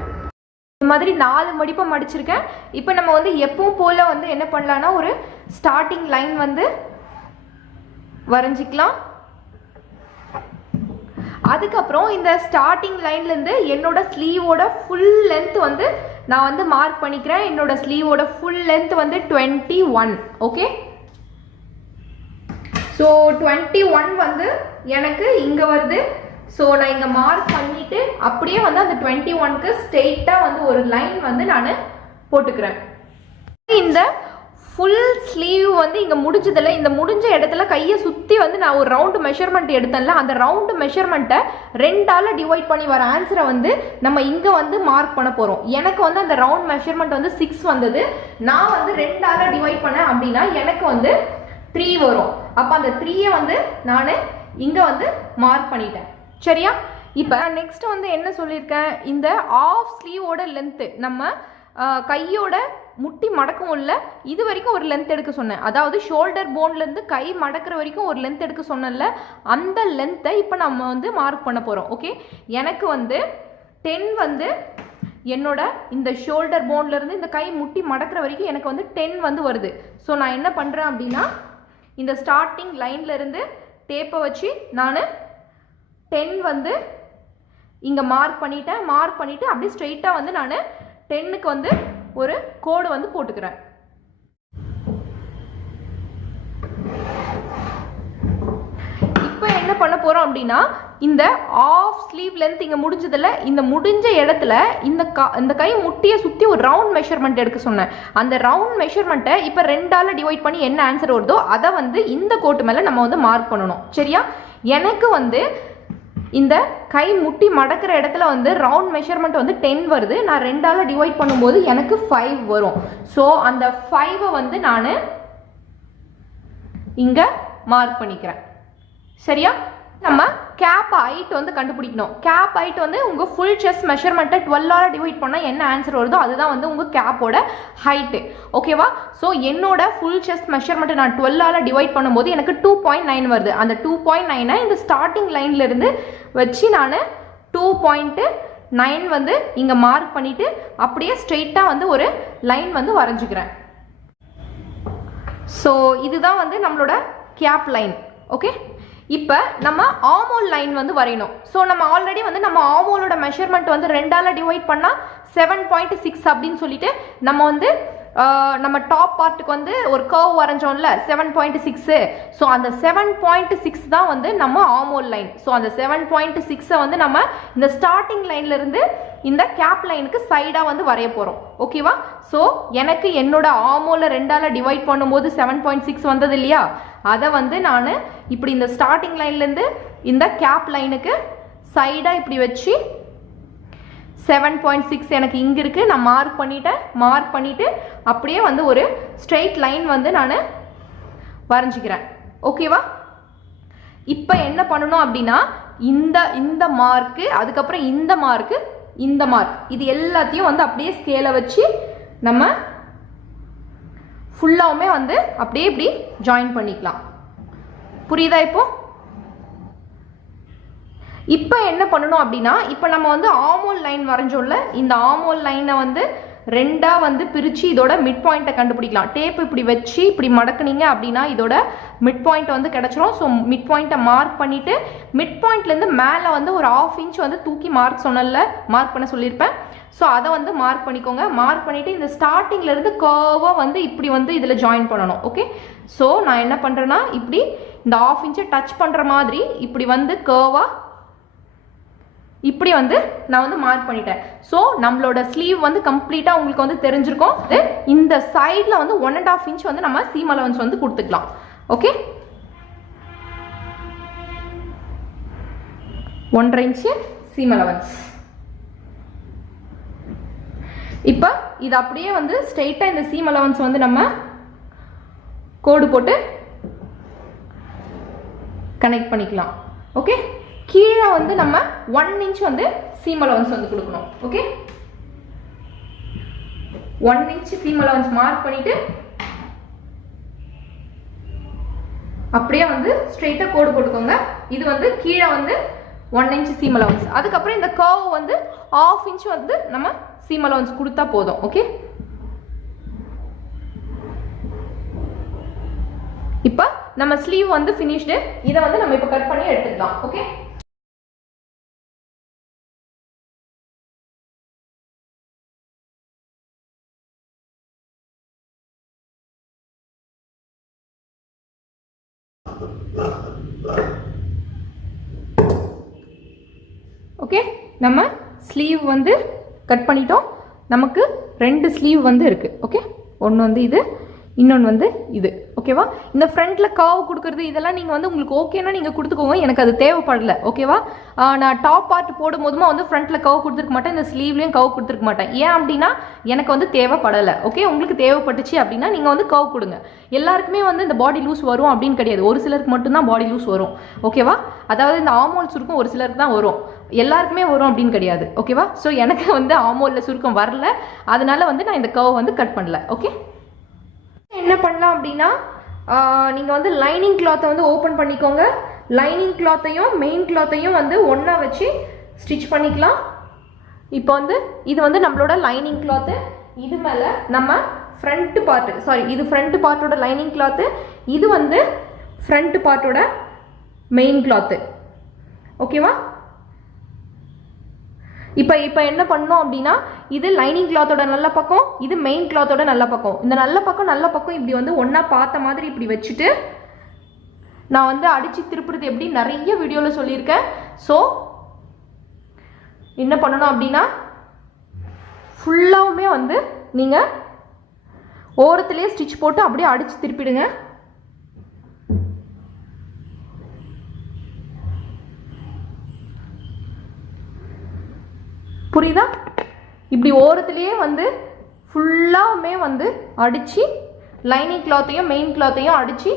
இந்த மாதிரி 4 மடிப்பாக மடிச்சிருக்கேன். இப்போ நம்ம வந்து எப்பவும் போல் வந்து என்ன பண்ணலான்னா, ஒரு ஸ்டார்டிங் லைன் வந்து வரைஞ்சிக்கலாம். அதுக்கப்புறம் இந்த ஸ்டார்டிங் லைன்லேருந்து என்னோட ஸ்லீவோட ஃபுல் லென்த் வந்து நான் வந்து மார்க் பண்ணிக்கிறேன். என்னோட ஸ்லீவோட ஃபுல் லென்த் வந்து 21. ஓகே, ஸோ 21 வந்து எனக்கு இங்கே வருது. ஸோ நான் இங்கே மார்க் பண்ணிட்டு அப்படியே வந்து அந்த 21க்கு ஸ்ட்ரெயிட்டாக வந்து ஒரு லைன் வந்து நான் போட்டுக்கிறேன். இந்த ஃபுல் ஸ்லீவ் வந்து இங்கே முடிஞ்சதில்ல. இந்த முடிஞ்ச இடத்துல கையை சுற்றி வந்து நான் ஒரு ரவுண்டு மெஷர்மெண்ட் எடுத்தேன்ல, அந்த ரவுண்டு மெஷர்மெண்ட்டை 2ஆல் டிவைட் பண்ணி வர ஆன்சரை வந்து நம்ம இங்கே வந்து மார்க் பண்ண போகிறோம். எனக்கு வந்து அந்த ரவுண்ட் மெஷர்மெண்ட் வந்து 6 வந்தது. நான் வந்து 2ஆல் டிவைட் பண்ணேன் அப்படின்னா எனக்கு வந்து 3 வரும். அப்போ அந்த 3யை வந்து நான் இங்கே வந்து மார்க் பண்ணிட்டேன். சரியா? இப்போ நெக்ஸ்ட் வந்து என்ன சொல்லியிருக்கேன், இந்த ஆஃப் ஸ்லீவோட லென்த்து நம்ம கையோட முட்டி மடக்கும் இல்லை இது வரைக்கும் ஒரு லென்த் எடுக்க சொன்னேன். அதாவது ஷோல்டர் போன்லேருந்து கை மடக்கிற வரைக்கும் ஒரு லென்த் எடுக்க சொன்னேன்ல, அந்த லென்த்தை இப்போ நம்ம வந்து மார்க் பண்ண போகிறோம். ஓகே, எனக்கு வந்து 10 வந்து என்னோட இந்த ஷோல்டர் போன்லேருந்து இந்த கை முட்டி மடக்கிற வரைக்கும் எனக்கு வந்து 10 வந்து வருது. ஸோ நான் என்ன பண்ணுறேன் அப்படின்னா இந்த ஸ்டார்டிங் லைன்லேருந்து டேப்பை வச்சு நான் 10 வந்து இங்கே மார்க் பண்ணிட்டேன். மார்க் பண்ணிவிட்டு அப்படியே ஸ்ட்ரெயிட்டாக வந்து நான் 10க்கு வந்து ஒரு கோடு வந்து போட்டுக்கிறேன். இப்போ என்ன பண்ண போகிறோம் அப்படின்னா இந்த ஆஃப் ஸ்லீவ் லென்த் இங்கே முடிஞ்சதில்ல, இந்த முடிஞ்ச இடத்துல இந்த கை முட்டியை சுற்றி ஒரு ரவுண்ட் மெஷர்மெண்ட் எடுக்க சொன்னேன். அந்த ரவுண்ட் மெஷர்மெண்ட்டை இப்போ 2ஆல் டிவைட் பண்ணி என்ன ஆன்சர் வருதோ அதை வந்து இந்த கோட்டு மேலே நம்ம வந்து மார்க் பண்ணணும். சரியா? எனக்கு வந்து இந்த கை முட்டி மடக்கிற இடத்துல வந்து ரவுண்ட் மெஷர்மெண்ட் வந்து 10 வருது. நான் 2ஆல் டிவைட் பண்ணும்போது எனக்கு 5 வரும். ஸோ அந்த 5ஐ வந்து நான் இங்கே மார்க் பண்ணிக்கிறேன். சரியா? நம்ம கேப் ஹைட் வந்து கண்டுபிடிக்கணும். கேப் ஹைட் வந்து உங்கள் ஃபுல் செஸ்ட் மெஷர்மெண்ட்டை 12ஆல் டிவைட் பண்ணால் என்ன ஆன்சர் வருதோ அதுதான் வந்து உங்கள் கேப்போட ஹைட்டு. ஓகேவா? ஸோ என்னோட ஃபுல் செஸ்ட் மெஷர்மெண்ட்டை நான் 12ஆல் டிவைட் பண்ணும்போது எனக்கு 2.9 வருது. அந்த 2.9ஐ இந்த ஸ்டார்டிங் லைன்லேருந்து வச்சு நான் 2.9 வந்து இங்கே மார்க் பண்ணிவிட்டு அப்படியே ஸ்ட்ரெயிட்டாக வந்து ஒரு லைன் வந்து வரைஞ்சிக்கிறேன். ஸோ இதுதான் வந்து நம்மளோட கேப் லைன். ஓகே, இப்போ நம்ம ஆமோல் லைன் வந்து வரையணும். ஸோ நம்ம ஆல்ரெடி வந்து நம்ம ஆமோலோட மெஷர்மெண்ட் வந்து 2ஆல் டிவைட் பண்ணால் 7.6 அப்படின்னு சொல்லிட்டு நம்ம வந்து நம்ம டாப் பார்ட்டுக்கு வந்து ஒரு கர்வ் வரைஞ்சோம்ல 7.6. ஸோ அந்த 7.6 தான் வந்து நம்ம ஆமோல் லைன். ஸோ அந்த 7.6ஐ வந்து நம்ம இந்த ஸ்டார்டிங் லைன்லேருந்து இந்த கேப் லைனுக்கு சைடாக வந்து வரைய போகிறோம். ஓகேவா? ஸோ எனக்கு என்னோட ஆமோல 2ஆல் டிவைட் பண்ணும்போது 7.6 வந்தது இல்லையா, அதை வந்து நான் இப்படி இந்த ஸ்டார்டிங் லைன்லேருந்து இந்த கேப் லைனுக்கு சைடாக இப்படி வச்சு 7.6 எனக்கு இங்கே இருக்குது. நான் மார்க் பண்ணிட்டேன். மார்க் பண்ணிவிட்டு அப்படியே வந்து ஒரு ஸ்ட்ரெயிட் லைன் வந்து நான் வரைஞ்சிக்கிறேன். ஓகேவா? இப்போ என்ன பண்ணணும் அப்படின்னா இந்த மார்க்கு, அதுக்கப்புறம் இந்த மார்க்கு, இந்த மார்க், இது எல்லாத்தையும் வந்து அப்படியே ஸ்கேலை வச்சு நம்ம ஃபுல்லாவுமே வந்து அப்படியே இப்படி ஜாயின் பண்ணிக்கலாம். புரியுதா? இப்போ என்ன பண்ணணும் அப்படின்னா இப்போ நம்ம வந்து ஆமோல் லைன் வரைஞ்சோம்ல, இந்த ஆமோல் லைனை வந்து 2ஆக வந்து பிரித்து இதோட மிட் பாயிண்ட்டை கண்டுபிடிக்கலாம். டேப் இப்படி வச்சு இப்படி மடக்குனீங்க அப்படின்னா இதோட மிட் பாயிண்ட் வந்து கிடச்சிரும். ஸோ மிட் பாயிண்ட்டை மார்க் பண்ணிவிட்டு மிட் பாயிண்ட்லேருந்து மேலே வந்து ஒரு 1/2 இன்ச் வந்து தூக்கி மார்க் பண்ண சொல்லியிருப்பேன். ஸோ அதை வந்து மார்க் பண்ணிக்கோங்க. மார்க் பண்ணிவிட்டு இந்த ஸ்டார்டிங்லேருந்து கர்வாக வந்து இப்படி வந்து இதில் ஜாயின் பண்ணணும். ஓகே, ஸோ நான் என்ன பண்ணுறேன்னா இப்படி இந்த 1/2 இன்ச்சை டச் பண்ணுற மாதிரி இப்படி வந்து கர்வாக இப்படி வந்து நான் வந்து மார்க் பண்ணிட்டேன். ஸோ நம்மளோட ஸ்லீவ் வந்து கம்ப்ளீட்டாக உங்களுக்கு வந்து தெரிஞ்சிருக்கும். இந்த சைடில் வந்து 1.5 இன்ச் வந்து நம்ம சீம் அலவன்ஸ் வந்து கொடுத்துக்கலாம். Okay, 1.5 inch seam allowance. இப்போ இது அப்படியே வந்து ஸ்ட்ரெயிட்டாக இந்த சீம் அலவன்ஸ் வந்து நம்ம கோடு போட்டு கனெக்ட் பண்ணிக்கலாம். ஓகே, கீழே வந்து நம்ம 1 இன்ச் வந்து சீம் அலவன்ஸ் வந்து கொடுக்கணும். Okay, 1 inch seam allowance mark பண்ணிட்டு அப்படியே வந்து ஸ்ட்ரெயிட்டாக கோடு போட்டுக்கோங்க. இது வந்து கீழே வந்து 1 இன்ச் சீம் அலவன்ஸ். அதுக்கப்புறம் இந்த கர்வ் வந்து 1/2 இன்ச் வந்து நம்ம சீம் அலவன்ஸ் கொடுத்தா போதும். ஓகே, இப்போ நம்ம ஸ்லீவ் வந்து ஃபினிஷ்டு. இதை வந்து நம்ம இப்போ கட் பண்ணி எடுத்துக்கலாம். ஓகே, ஓகே, நம்ம ஸ்லீவ் வந்து கட் பண்ணிட்டோம். நமக்கு 2 ஸ்லீவ் வந்து இருக்குது. ஓகே, ஒன்று வந்து இது, இன்னொன்று வந்து இது. ஓகேவா? இந்த ஃப்ரண்ட்டில் கர்வ் கொடுக்குறது இதெல்லாம் நீங்கள் வந்து உங்களுக்கு ஓகேனா நீங்கள் கொடுத்துக்கோங்க. எனக்கு அது தேவைப்படலை. ஓகேவா? நான் டாப் பார்ட் போடும்போதுமா வந்து ஃப்ரண்ட்டில் கர்வ் கொடுத்துருக்க மாட்டேன், இந்த ஸ்லீவ்லேயும் கர்வ் கொடுத்துருக்க மாட்டேன். ஏன் அப்படின்னா எனக்கு வந்து தேவைப்படலை. ஓகே, உங்களுக்கு தேவைப்பட்டுச்சு அப்படின்னா நீங்கள் வந்து கர்வ் கொடுங்க. எல்லாருக்குமே வந்து இந்த பாடி லூஸ் வரும் அப்படின்னு கிடையாது. ஒரு சிலருக்கு மட்டும்தான் பாடி லூஸ் வரும். ஓகேவா? அதாவது இந்த ஆர்மோல் சுருக்கம் ஒரு சிலருக்கு தான் வரும், எல்லாருக்குமே வரும் அப்படின்னு கிடையாது. ஓகேவா? ஸோ எனக்கு வந்து ஆர்மோலில் சுருக்கம் வரல, அதனால வந்து நான் இந்த கர்வ் வந்து கட் பண்ணல. ஓகே, என்ன பண்ணலாம் அப்படின்னா நீங்கள் வந்து லைனிங் கிளாத்தை வந்து ஓப்பன் பண்ணிக்கோங்க. லைனிங் கிளாத்தையும் மெயின் கிளாத்தையும் வந்து ஒன்றா வச்சு ஸ்டிச் பண்ணிக்கலாம். இப்போ வந்து இது வந்து நம்மளோட லைனிங் கிளாத்து. இது மேலே நம்ம ஃப்ரண்ட் பார்ட்டு, சாரி இது ஃப்ரண்ட் பார்ட்டோட லைனிங் கிளாத்து, இது வந்து ஃப்ரண்ட் பார்ட்டோட மெயின் கிளாத்து. ஓகேவா? இப்போ என்ன பண்ணோம் அப்படின்னா இது லைனிங் கிளாத்தோட நல்ல பக்கம், இது மெயின் கிளாத்தோட நல்ல பக்கம். இந்த நல்ல பக்கம் இப்படி வந்து ஒன்றா பார்த்த மாதிரி இப்படி வச்சுட்டு நான் வந்து அடித்து திருப்புறது எப்படி நிறைய வீடியோவில் சொல்லியிருக்கேன். ஸோ என்ன பண்ணணும் அப்படின்னா ஃபுல்லாகவுமே வந்து நீங்கள் ஓரத்துலேயே ஸ்டிச் போட்டு அப்படியே அடித்து திருப்பிடுங்க. புரியுதா? இப்படி ஓரத்துலேயே வந்து ஃபுல்லாகவுமே வந்து அடித்து லைனிங் கிளாத்தையும் மெயின் கிளாத்தையும் அடித்து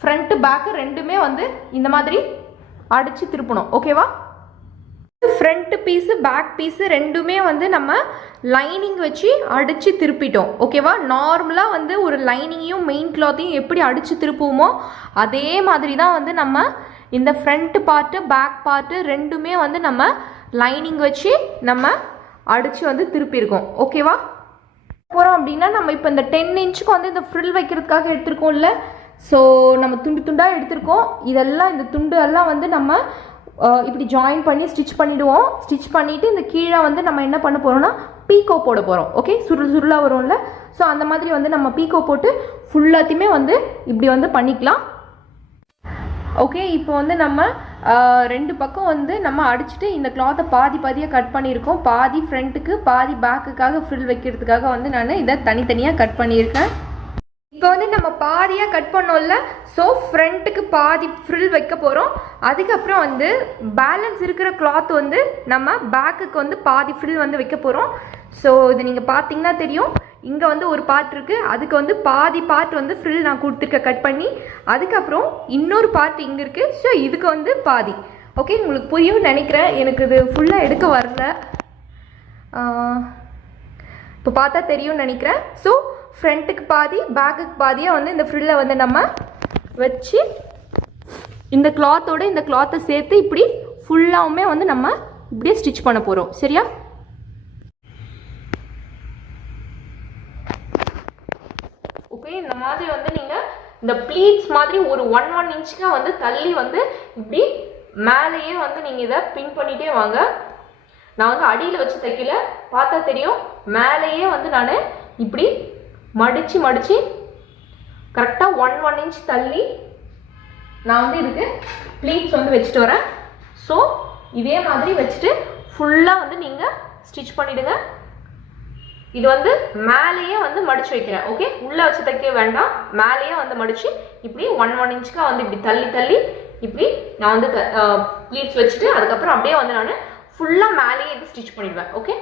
ஃப்ரண்ட்டு பேக்கு ரெண்டுமே வந்து இந்த மாதிரி அடித்து திருப்பணும். ஓகேவா? ஃப்ரண்ட் பீஸு பேக் பீஸு ரெண்டுமே வந்து நம்ம லைனிங் வச்சு அடித்து திருப்பிட்டோம். ஓகேவா? நார்மலாக வந்து ஒரு லைனிங்கையும் மெயின் கிளாத்தையும் எப்படி அடித்து திருப்புவோமோ அதே மாதிரி தான் வந்து நம்ம இந்த ஃப்ரண்ட் பார்ட்டு பேக் பார்ட்டு ரெண்டுமே வந்து நம்ம லைனிங் வச்சு நம்ம அடித்து வந்து திருப்பியிருக்கோம். ஓகேவா? போகிறோம் அப்படின்னா நம்ம இப்போ இந்த 10 இன்ச்சுக்கு வந்து இந்த ஃப்ரில் வைக்கிறதுக்காக எடுத்திருக்கோம்ல, ஸோ நம்ம துண்டு துண்டாக எடுத்திருக்கோம். இதெல்லாம் இந்த துண்டு எல்லாம் வந்து நம்ம இப்படி ஜாயின் பண்ணி ஸ்டிச் பண்ணிவிடுவோம். ஸ்டிச் பண்ணிவிட்டு இந்த கீழே வந்து நம்ம என்ன பண்ண போகிறோம்னா பீக்கோ போட போகிறோம். ஓகே, சுருளாக வரும்ல, ஸோ அந்த மாதிரி வந்து நம்ம பீக்கோ போட்டு ஃபுல்லாத்தையுமே வந்து இப்படி வந்து பண்ணிக்கலாம். ஓகே, இப்போ வந்து நம்ம 2 பக்கம் வந்து நம்ம அடிச்சுட்டு இந்த கிளாத்தை பாதியாக கட் பண்ணியிருக்கோம். பாதி ஃப்ரண்ட்டுக்கு பாதி பேக்குக்காக ஃப்ரில் வைக்கிறதுக்காக வந்து நான் இதை தனித்தனியாக கட் பண்ணியிருக்கேன். இப்போ வந்து நம்ம பாதியாக கட் பண்ணோம்ல, ஸோ ஃப்ரண்ட்டுக்கு பாதி ஃப்ரில் வைக்க போகிறோம். அதுக்கப்புறம் வந்து பேலன்ஸ் இருக்கிற கிளாத் வந்து நம்ம பேக்குக்கு வந்து பாதி ஃப்ரில் வந்து வைக்க போகிறோம். ஸோ இது நீங்கள் பார்த்தீங்கன்னா தெரியும், இங்கே வந்து ஒரு பார்ட் இருக்குது, அதுக்கு வந்து பாதி பார்ட் வந்து ஃப்ரில் நான் கொடுத்துருக்கேன் கட் பண்ணி. அதுக்கப்புறம் இன்னொரு பார்ட் இங்கே இருக்குது, ஸோ இதுக்கு வந்து பாதி. ஓகே, உங்களுக்கு புரியும் நினைக்கிறேன், எனக்கு இது ஃபுல்லாக எடுக்க வரல, இப்போ பார்த்தா தெரியும்னு நினைக்கிறேன். ஸோ ஃப்ரண்ட்டுக்கு பாதி பேக்குக்கு பாதியாக வந்து இந்த ஃப்ரில்லை வந்து நம்ம வச்சு இந்த கிளாத்தோட இந்த கிளாத்தை சேர்த்து இப்படி ஃபுல்லாகவுமே வந்து நம்ம இப்படியே ஸ்டிச் பண்ண போகிறோம். சரியா? ஓகே, இந்த மாதிரி வந்து நீங்கள் இந்த ப்ளீட்ஸ் மாதிரி ஒரு 1 இன்ச்சுக்கு வந்து தள்ளி வந்து இப்படி மேலேயே வந்து நீங்கள் இதை பின் பண்ணிகிட்டே வாங்க. நான் வந்து அடியில் வச்சு தைக்கல, பார்த்தா தெரியும், மேலேயே வந்து நான் இப்படி மடித்து கரெக்டாக 1 இன்ச் தள்ளி நான் வந்து இதுக்கு ப்ளீட்ஸ் வந்து வச்சுட்டு வரேன். ஸோ இதே மாதிரி வச்சுட்டு ஃபுல்லாக வந்து நீங்கள் ஸ்டிச் பண்ணிவிடுங்க. இது வந்து மேலேயே வந்து மடித்து வைக்கிறேன். ஓகே, உள்ளே வச்சு தைக்க வேண்டாம், மேலேயே வந்து மடித்து இப்படி 1 இன்ச்சுக்காக வந்து இப்படி தள்ளி இப்படி நான் வந்து ப்ளீட்ஸ் வச்சுட்டு அதுக்கப்புறம் அப்படியே வந்து நான் ஃபுல்லாக மேலேயே இது ஸ்டிச் பண்ணிடுவேன். ஓகே,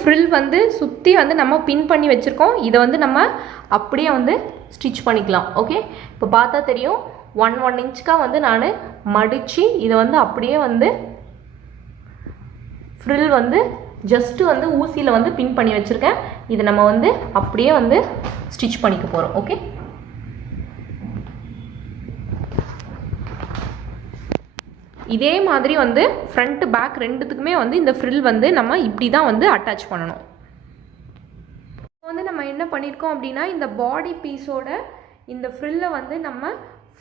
ஃப்ரில் வந்து சுற்றி வந்து நம்ம பின் பண்ணி வச்சுருக்கோம். இதை வந்து நம்ம அப்படியே வந்து ஸ்டிச் பண்ணிக்கலாம். ஓகே, இப்போ பார்த்தா தெரியும், 1 இன்ச்சுக்காக வந்து நான் மடித்து இதை வந்து அப்படியே வந்து ஃப்ரில் வந்து ஜஸ்ட்டு வந்து ஊசியில் வந்து பின் பண்ணி வச்சுருக்கேன். இதை நம்ம வந்து அப்படியே வந்து ஸ்டிச் பண்ணிக்க போகிறோம். ஓகே, இதே மாதிரி வந்து ஃப்ரண்ட் பேக் ரெண்டுத்துக்குமே வந்து இந்த ஃப்ரில் வந்து நம்ம இப்படி தான் வந்து அட்டாச் பண்ணணும். இப்போ வந்து நம்ம என்ன பண்ணியிருக்கோம் அப்படின்னா இந்த பாடி பீஸோட இந்த ஃப்ரில்லை வந்து நம்ம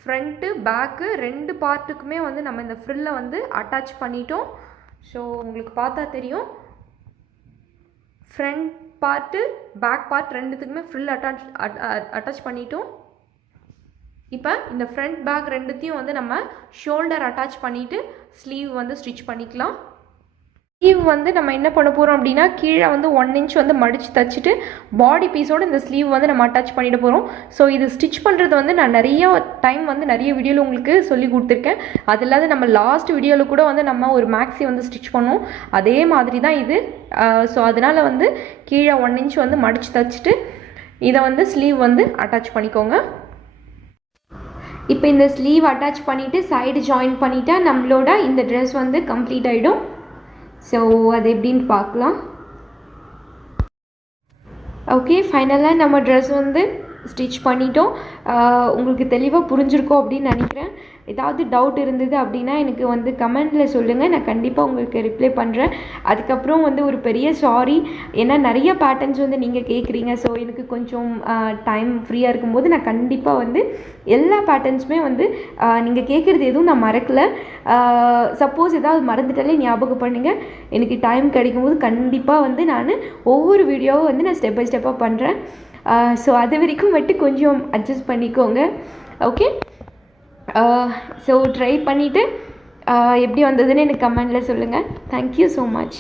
ஃப்ரண்ட்டு பேக்கு 2 பார்ட்டுக்குமே வந்து நம்ம இந்த ஃப்ரில்லை வந்து அட்டாச் பண்ணிட்டோம். ஸோ உங்களுக்கு பார்த்தா தெரியும், ஃப்ரண்ட் பார்ட்டு பேக் பார்ட் 2த்துக்குமே ஃப்ரில் அட்டாச் பண்ணிட்டோம். இப்போ இந்த ஃப்ரண்ட் பேக் 2த்தையும் வந்து நம்ம ஷோல்டர் அட்டாச் பண்ணிவிட்டு ஸ்லீவ் வந்து ஸ்டிச் பண்ணிக்கலாம். ஸ்லீவ் வந்து நம்ம என்ன பண்ண போகிறோம் அப்படின்னா, கீழே வந்து 1 இன்ச் வந்து மடித்து தைச்சிட்டு பாடி பீஸோடு இந்த ஸ்லீவ் வந்து நம்ம அட்டாச் பண்ணிட்டு போகிறோம். ஸோ இது ஸ்டிச் பண்ணுறது வந்து நான் நிறைய வீடியோவில் உங்களுக்கு சொல்லி கொடுத்துருக்கேன். அது இல்லாத நம்ம லாஸ்ட் வீடியோவில் கூட வந்து நம்ம ஒரு மேக்ஸி வந்து ஸ்டிச் பண்ணோம். அதே மாதிரி தான் இது. ஸோ அதனால் வந்து கீழே 1 இன்ச் வந்து மடித்து தைச்சிட்டு இதை வந்து ஸ்லீவ் வந்து அட்டாச் பண்ணிக்கோங்க. இப்போ இந்த ஸ்லீவ் அட்டாச் பண்ணிவிட்டு சைடு ஜாயின் பண்ணிட்டா நம்மளோட இந்த ட்ரெஸ் வந்து கம்ப்ளீட் ஆகிடும். ஸோ அது எப்படின்னு பார்க்கலாம். ஓகே, ஃபைனலாக நம்ம ட்ரெஸ் வந்து ஸ்டிச் பண்ணிட்டோம். உங்களுக்கு தெளிவாக புரிஞ்சிருக்கோம் அப்படின்னு நினைக்கிறேன். ஏதாவது டவுட் இருந்தது அப்படின்னா எனக்கு வந்து கமெண்டில் சொல்லுங்கள், நான் கண்டிப்பாக உங்களுக்கு ரிப்ளை பண்ணுறேன். அதுக்கப்புறம் வந்து ஒரு பெரிய சாரி, ஏன்னா நிறைய பேட்டர்ன்ஸ் வந்து நீங்கள் கேட்குறீங்க. ஸோ எனக்கு கொஞ்சம் டைம் ஃப்ரீயாக இருக்கும்போது நான் கண்டிப்பாக வந்து எல்லா பேட்டர்ன்ஸுமே வந்து நீங்கள் கேட்குறது எதுவும் நான் மறக்கலை. சப்போஸ் ஏதாவது மறந்துட்டாலே ஞாபகம் பண்ணுங்கள். எனக்கு டைம் கிடைக்கும்போது கண்டிப்பாக வந்து நான் ஒவ்வொரு வீடியோவும் வந்து நான் ஸ்டெப் பை ஸ்டெப்பாக பண்ணுறேன். ஸோ அது வரைக்கும் மட்டும் கொஞ்சம் அட்ஜஸ்ட் பண்ணிக்கோங்க. ஓகே, ஸோ ட்ரை பண்ணிவிட்டு எப்படி வந்ததுன்னு எனக்கு கமெண்டில் சொல்லுங்கள். Thank you so much.